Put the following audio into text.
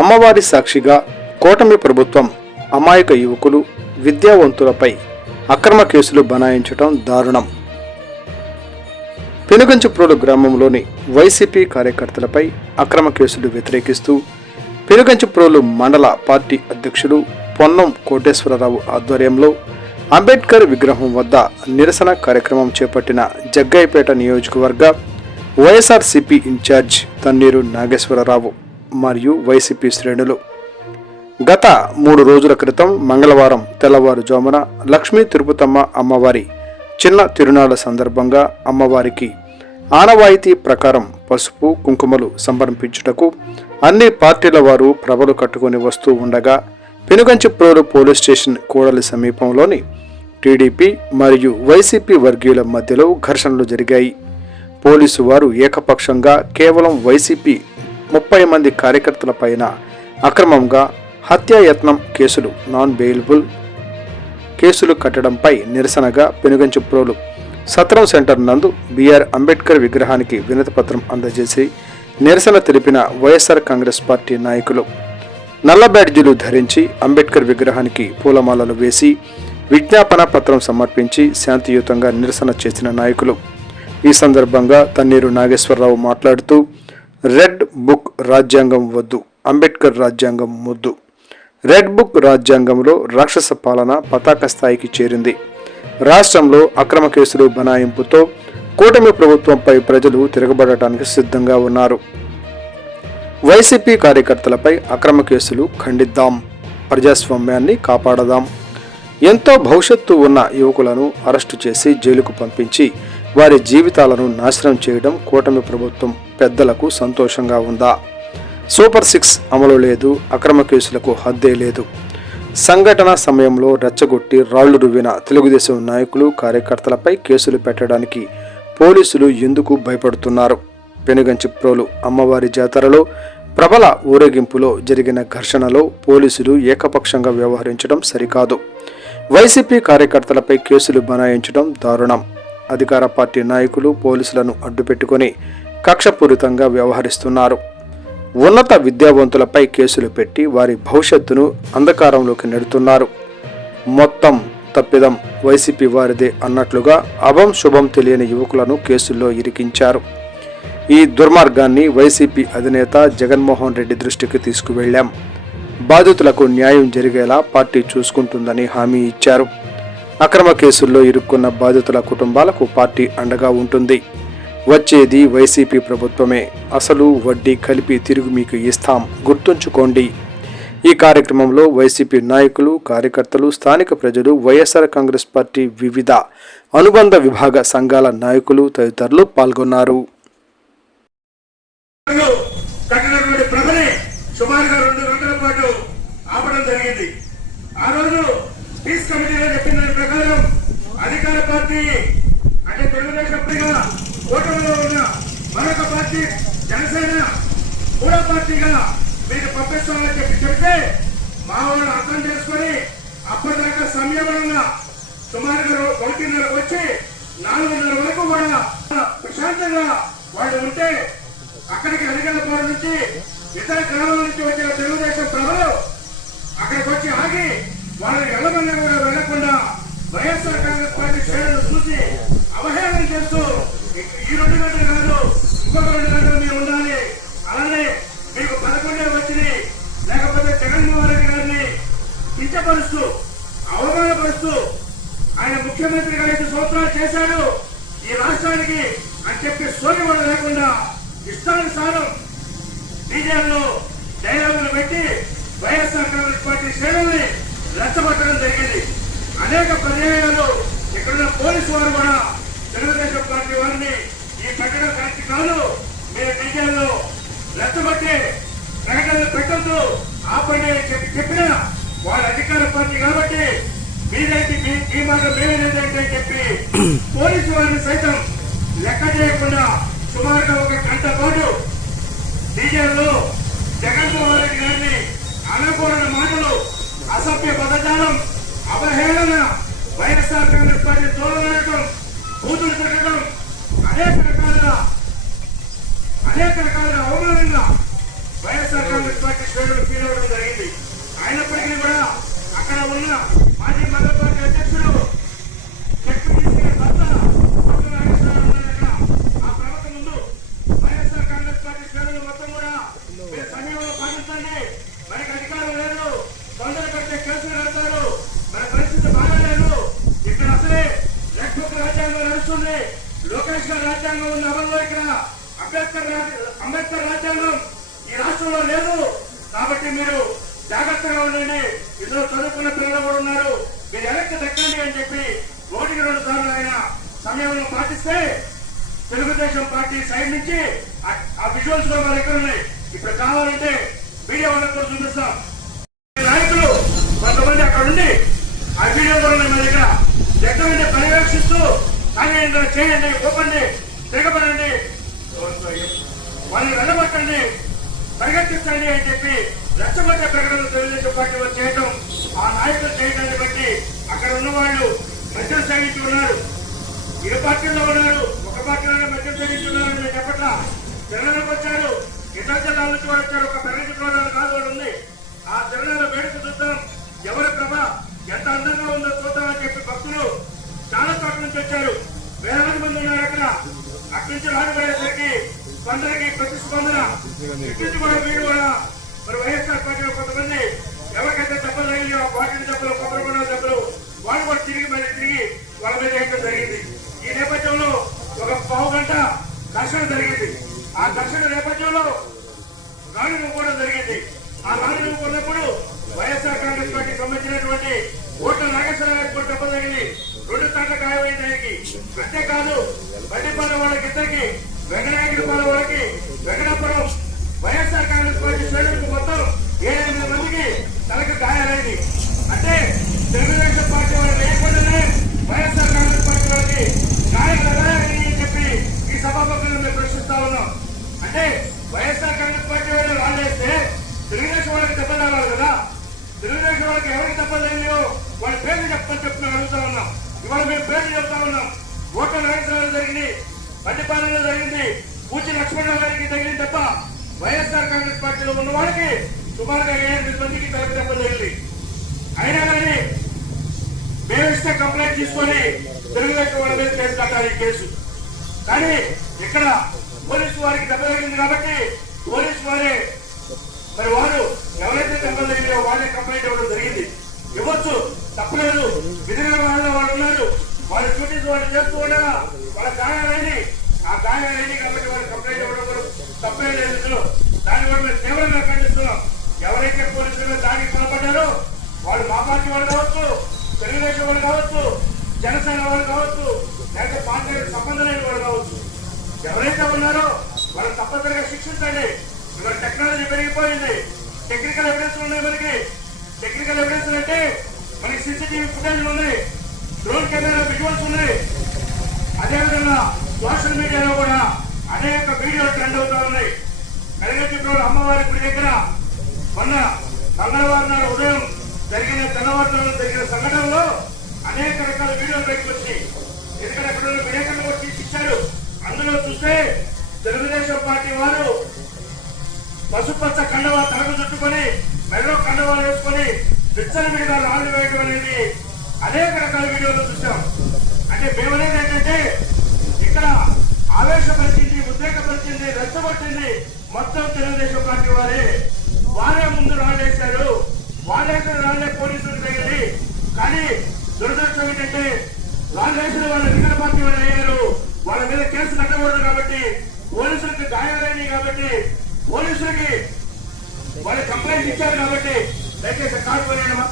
అమ్మవారి సాక్షిగా కూటమి ప్రభుత్వం అమాయక యువకులు విద్యావంతులపై అక్రమ కేసులు బనాయించడం దారుణం. పెనుగంచిప్రోలు గ్రామంలోని వైసీపీ కార్యకర్తలపై అక్రమ కేసులు వ్యతిరేకిస్తూ పెనుగంచిప్రోలు మండల పార్టీ అధ్యక్షుడు పొన్నం కోటేశ్వరరావు ఆధ్వర్యంలో అంబేద్కర్ విగ్రహం వద్ద నిరసన కార్యక్రమం చేపట్టిన జగ్గయ్యపేట నియోజకవర్గ వైఎస్ఆర్సీపీ ఇన్ఛార్జ్ తన్నీరు నాగేశ్వరరావు మరియు వైసీపీ శ్రేణులు గత 3 రోజుల క్రితం మంగళవారం తెల్లవారుజామున లక్ష్మీ తిరుపతమ్మ అమ్మవారి చిన్న తిరునాళ్ల సందర్భంగా అమ్మవారికి ఆనవాయితీ ప్రకారం పసుపు కుంకుమలు సమర్పించుటకు అన్ని పార్టీల వారు ప్రభలు కట్టుకుని వస్తూ ఉండగా పెనుగంచిప్రోలు పోలీస్ స్టేషన్ కూడలి సమీపంలోని టీడీపీ మరియు వైసీపీ వర్గీయుల మధ్యలో ఘర్షణలు జరిగాయి. పోలీసు వారు ఏకపక్షంగా కేవలం వైసీపీ 30 మంది కార్యకర్తలపైన అక్రమంగా హత్యాయత్నం కేసులు నాన్ బెయిలబుల్ కేసులు కట్టడంపై నిరసనగా పెనుగంచిప్రోలు సత్రం సెంటర్ నందు బిఆర్ అంబేద్కర్ విగ్రహానికి వినతిపత్రం అందజేసి నిరసన తెలిపిన వైఎస్ఆర్ కాంగ్రెస్ పార్టీ నాయకులు నల్ల బ్యాడ్జీలు ధరించి అంబేద్కర్ విగ్రహానికి పూలమాలలు వేసి విజ్ఞాపన పత్రం సమర్పించి శాంతియుతంగా నిరసన చేసిన నాయకులు. ఈ సందర్భంగా తన్నీరు నాగేశ్వరరావు మాట్లాడుతూ రెడ్ బుక్ రాజ్యాంగం వద్దు, అంబేద్కర్ రాజ్యాంగం ముద్దు. రెడ్ బుక్ రాజ్యాంగంలో రాక్షస పాలన పతాక స్థాయికి చేరింది. రాష్ట్రంలో అక్రమ కేసులు బనాయింపుతో కూటమి ప్రభుత్వంపై ప్రజలు తిరగబడటానికి సిద్ధంగా ఉన్నారు. వైసీపీ కార్యకర్తలపై అక్రమ కేసులు ఖండిద్దాం, ప్రజాస్వామ్యాన్ని కాపాడదాం. ఎంతో భవిష్యత్తు ఉన్న యువకులను అరెస్టు చేసి జైలుకు పంపించి వారి జీవితాలను నాశనం చేయడం కూటమి ప్రభుత్వం పెద్దలకు సంతోషంగా ఉందా? సూపర్ 6 అమలు లేదు, అక్రమ కేసులకు హద్దే లేదు. సంఘటన సమయంలో రెచ్చగొట్టి రాళ్లు రువ్విన తెలుగుదేశం నాయకులు కార్యకర్తలపై కేసులు పెట్టడానికి పోలీసులు ఎందుకు భయపడుతున్నారు? పెనుగంచిప్రోలు అమ్మవారి జాతరలో ప్రబల ఊరేగింపులో జరిగిన ఘర్షణలో పోలీసులు ఏకపక్షంగా వ్యవహరించడం సరికాదు. వైసీపీ కార్యకర్తలపై కేసులు బనాయించడం దారుణం. అధికార పార్టీ నాయకులు పోలీసులను అడ్డుపెట్టుకుని కక్షపూరితంగా వ్యవహరిస్తున్నారు. ఉన్నత విద్యావంతులపై కేసులు పెట్టి వారి భవిష్యత్తును అంధకారంలోకి నెడుతున్నారు. మొత్తం తప్పిదం వైసీపీ వారిదే అన్నట్లుగా అభం శుభం తెలియని యువకులను కేసుల్లో ఇరికించారు. ఈ దుర్మార్గాన్ని వైసీపీ అధినేత జగన్మోహన్ రెడ్డి దృష్టికి తీసుకువెళ్లాం. బాధితులకు న్యాయం జరిగేలా పార్టీ చూసుకుంటుందని హామీ ఇచ్చారు. అక్రమ కేసుల్లో ఇరుక్కున్న బాధితుల కుటుంబాలకు పార్టీ అండగా ఉంటుంది. వచ్చేది వైసీపీ ప్రభుత్వమే, అసలు వడ్డీ కలిపి తిరిగి మీకు ఇస్తాం, గుర్తుంచుకోండి. ఈ కార్యక్రమంలో వైసీపీ నాయకులు, కార్యకర్తలు, స్థానిక ప్రజలు, వైఎస్ఆర్ కాంగ్రెస్ పార్టీ వివిధ అనుబంధ విభాగ సంఘాల నాయకులు తదితరులు పాల్గొన్నారు. సుమారుగా 2 గంటల పాటు ఆపడం జరిగింది. ఆ రోజు పీస్ కమిటీలో చెప్పిన దాని ప్రకారం అధికార పార్టీ అంటే తెలుగుదేశంగా ఓటమిలో ఉన్న మరొక పార్టీ జనసేన మూడో పార్టీగా మీరు పంపిస్తామని చెప్తే మా వాళ్ళు అర్థం చేసుకుని అప్పటిదాకా సంయమనంగా సుమారుగా 1:30 వచ్చి 4:30 వరకు కూడా ప్రశాంతంగా వాళ్ళు ఉంటే అక్కడికి అధికారపాలన నుంచి ఇతర గ్రామాల నుంచి వచ్చిన తెలుగుదేశం ప్రజలు అక్కడికి వచ్చి ఆగి వాళ్ళని వెళ్ళమన్నా కూడా వెళ్లకుండా వైఎస్ఆర్ కాంగ్రెస్ పార్టీ శ్రేణులు చూసి అవహేళన చేస్తూ ఈ 2 గంటలు కాదు ఇంకొక 2 గంటలు మీరు ఉండాలి, అలానే మీకు 11 వచ్చినాయి, లేకపోతే జగన్మోహన్ రెడ్డి గారిని కించపరుస్తూ అవమానపరుస్తూ ఆయన ముఖ్యమంత్రిగా 5 సంవత్సరాలు చేశారు ఈ రాష్ట్రానికి అని చెప్పి సోని వాళ్ళు లేకుండా ఇష్టానుసారం డీజేల్లో డైలాగులు పెట్టి వైఎస్ఆర్ కాంగ్రెస్ పార్టీ శ్రేణుల్ని రెచ్చగొట్టడం జరిగింది. అనేక పర్యాయాలు ఇక్కడున్న పోలీసు వారు కూడా తెలుగుదేశం పార్టీ వారిని ఈ ప్రకటన కరెక్ట్ కాదు, మీరు డీజేల్లో రెచ్చగొట్టి ప్రకటనలు పెట్టద్దు, ఆపండి అని చెప్పినా వాళ్ళ అధికార పార్టీ కాబట్టి మీరైతే మీ మాట మేమేదంటే అని చెప్పి పోలీసు వారిని సైతం లెక్క చేయకుండా సుమారుగా 1 గంట పాటు డీజేల్లో జగన్మోహన్ రెడ్డి గారిని అనకూడని మాటలు, అసభ్య పదజాలం, అవహేళన, వైఎస్ఆర్ కాంగ్రెస్ పార్టీ తోలవేయడం, బూతులు పెట్టడం, అనేక రకాలుగా అవమానంగా వైఎస్ఆర్ కాంగ్రెస్ పార్టీ శ్రేణులు ఫీల్ అవ్వడం జరిగింది. అయినప్పటికీ కూడా అక్కడ ఉన్న మాజీ మండల పార్టీ అధ్యక్షుడు చెట్టు తీసుకునే భర్త ఆ ప్రవక్త ముందు వైఎస్ఆర్ కాంగ్రెస్ పార్టీ శ్రేణులు మొత్తం కూడా మీరు సమయంలో పాటించండి, మనకి అధికారం లేదు, తొందర పెడితే కేసులు కడతారు, మన పరిస్థితి బాగాలేదు, ఇక్కడ అసలే లెక్కకు రాజ్యాంగం నడుస్తుంది, లోకేష్ గారి రాజ్యాంగం ఉన్న అమల్లో ఇక్కడ అంబేద్కర్ రాజ్యాంగం ఈ రాష్ట్రంలో లేదు, కాబట్టి మీరు జాగ్రత్తగా ఉండండి, ఇందులో చదువుకున్న పిల్లలు కూడా ఉన్నారు, మీరు వెనక్కి దక్కండి అని చెప్పి 1-2 సార్లు ఆయన సమయంలో పాటిస్తే తెలుగుదేశం పార్టీ సైడ్ నుంచి ఆ విజువల్స్ లో మన దగ్గర ఉన్నాయి. ఇప్పుడు కావాలంటే వీడియో వాళ్ళకు కూడా చూపిస్తాం. నాయకులు కొంతమంది అక్కడ ఉండి ఆ వీడియో కూడా మన దగ్గర దగ్గర పర్యవేక్షిస్తూ సాగండి, చేయండి, ఒప్పండి, తిరగబడండి, వాళ్ళని వెళ్ళబట్టండి, పరిగెత్తించండి అని చెప్పి రెచ్చగొట్టే ప్రకటన తెలుగుదేశం పార్టీ వారు చేయడం, ఆ నాయకులు చేయడాన్ని బట్టి అక్కడ ఉన్న వాళ్ళు మద్యం సేవించి ఉన్నారు. ఇరు పార్టీల్లో ఉన్నారు, ఒక పార్టీలోనే మద్యం సేవించి ఉన్నారు. నేను చెప్పట్లా, తెలంగాణకు వచ్చారు, ఇతర జిల్లాల నుంచి కూడా వచ్చారు, ఒక పెరగతి ప్రోగ్రాం కాదు కూడా ఉంది. ఆ తెలంగాణ వేడుక చూద్దాం, ఎవరి ప్రభ ఎంత అందంగా ఉందో చూద్దామని చెప్పి భక్తులు చాలా చోట్ల నుంచి వచ్చారు, వేలాది మంది ఉన్నారు అక్కడ. అక్కడి నుంచి రాజుపడేసరికి కొందరికి ప్రతిస్పందన, ఇటు కూడా వీడు కూడా మరి వైఎస్ఆర్ పార్టీలో కొంతమంది ఎవరికైతే దెబ్బలు తగిలి వాటిని దెబ్బలు, కొబ్బరి దెబ్బలు వాళ్ళు కూడా తిరిగి వాళ్ళ మీద వేయడం జరిగింది. ఈ నేపథ్యంలో ఒక పావు గంట ఘర్షణ జరిగింది. ఆ ఘర్షణ నేపథ్యంలో రాణి కూడా జరిగింది. ఆ రాణి కొన్నప్పుడు వైఎస్ఆర్ కాంగ్రెస్ పార్టీకి సంబంధించినటువంటి ఓట్ల నాగేశ్వరరావు గారికి కూడా దెబ్బలు తగిలి 2 తాట్ల గాయమైంది ఆయనకి. అంతేకాదు బండిపాలెం వాళ్ళకి ఇద్దరికి, వెంకటనాయకుడిపాలెం వాళ్ళకి, వెంకటాపురం వైఎస్ఆర్ కాంగ్రెస్ పార్టీ శ్రేణులకు మొత్తం 7-8 మందికి తనకు గాయాలైంది. అంటే తెలుగుదేశం పార్టీ వాళ్ళు లేకుండానే వైఎస్ఆర్ కాంగ్రెస్ పార్టీ వాళ్ళకి గాయాలు ఎలాగని చెప్పి ఈ సభాపక్షులను మేము ప్రశ్నిస్తా ఉన్నాం. అంటే వైఎస్ఆర్ కాంగ్రెస్ పార్టీ వాళ్ళు రాళ్ళేస్తే తెలుగుదేశం వాళ్ళకి దెబ్బ తాగాలి కదా. తెలుగుదేశం వాళ్ళకి ఎవరికి దెబ్బలు తగిలియో వాళ్ళ పేర్లు చెప్పని అడుగుతా ఉన్నాం. ఇవాళ మేము పేర్లు చెప్తా ఉన్నాం. ఓట్ల నాగేశ్వరరావు జరిగింది, బండిపాలెంలో జరిగింది, పూచి లక్ష్మణరావు గారికి తగిలింది తప్ప వైఎస్ఆర్ కాంగ్రెస్ పార్టీలో ఉన్న వాళ్ళకి సుమారుగా 7-8 మందికి తనకు దెబ్బలు తగిలింది. అయినా కానీ మేమిస్తే కంప్లైంట్ తీసుకొని తెలుగుదేశం వాళ్ళ మీద కేసు కట్టాలి ఈ కేసు. కానీ ఇక్కడ పోలీసు వారికి దెబ్బ తగిలింది కాబట్టి పోలీసు వారే మరి వారు ఎవరైతే దెబ్బలు తగిలియో వాళ్ళే కంప్లైంట్ ఇవ్వడం జరిగింది. ఇవ్వచ్చు, తప్పలేదు. విధిగా వాళ్ళు ఉన్నారు, వాళ్ళ డ్యూటీస్ వాళ్ళు చేస్తూ ఉండగా వాళ్ళ గాయాలైంది. ఆ గాయాలైంది కాబట్టి వాళ్ళు కంప్లైంట్ ఇవ్వడం కూడా తప్పే లేదు. ఇందులో దాన్ని కూడా మేము తీవ్రంగా ఖండిస్తున్నాం. ఎవరైతే పోలీసులు దానికి పాల్పడ్డారో వాళ్ళు మా పార్టీ వాళ్ళు కావచ్చు, తెలుగుదేశం వాళ్ళు కావచ్చు, జనసేన వాళ్ళు కావచ్చు, లేకపోతే పార్టీలకు సంబంధం లేని వాళ్ళు కావచ్చు, ఎవరైతే ఉన్నారో వాళ్ళు తప్పనిసరిగా శిక్షించండి. ఇవాళ టెక్నాలజీ పెరిగిపోయింది, టెక్నికల్ ఎవిడెన్స్ ఉన్నాయి. మనకి టెక్నికల్ ఎవిడెన్స్ అంటే మనకి సీసీటీవీ ఫుటేజ్లు ఉన్నాయి, డ్రోన్ కెమెరా విజువల్స్ ఉన్నాయి. అదేవిధంగా సోషల్ మీడియాలో కూడా అనేక వీడియోలు ట్రెండ్ అవుతా ఉన్నాయి. కరిగెత్తిప్రోలు అమ్మవారి గుడి దగ్గర మొన్న మంగళవారం నాడు ఉదయం తెల్లవారుజామున జరిగిన సంఘటనలో అనేక రకాల వీడియోలు బయటకు వచ్చి ఎందుకంటే అక్కడ విలేకరులు కూడా తీసిచ్చారు. అందులో చూస్తే తెలుగుదేశం పార్టీ వారు పసుపచ్చ కండవా తలకు చుట్టుకొని మెడలో కండవాలు వేసుకొని విచ్చల మీద రాళ్ళు వేయడం అనేది అనేక రకాల వీడియోలు చూసాం. అంటే మేమనేది ఏంటంటే ఇక్కడ ఆవేశపరిచింది, ఉద్రేకపరిచింది, రెచ్చగొట్టింది మొత్తం తెలుగుదేశం పార్టీ వారే ముందు రాళ్ళేశారు. వాళ్ళేసిన రాళ్ళే పోలీసులకు తగిలి. కానీ దురదృష్టం ఏంటంటే రాళ్ళేసిన వాళ్ళ అధికార పార్టీ వాళ్ళు అయ్యారు. వాళ్ళ మీద కేసు కట్టకూడదు కాబట్టి, పోలీసులకు గాయాలైనవి కాబట్టి, పోలీసులకి వాళ్ళు కంప్లైంట్ ఇచ్చారు కాబట్టి దయచేసి కాదు పోయినమ్మా.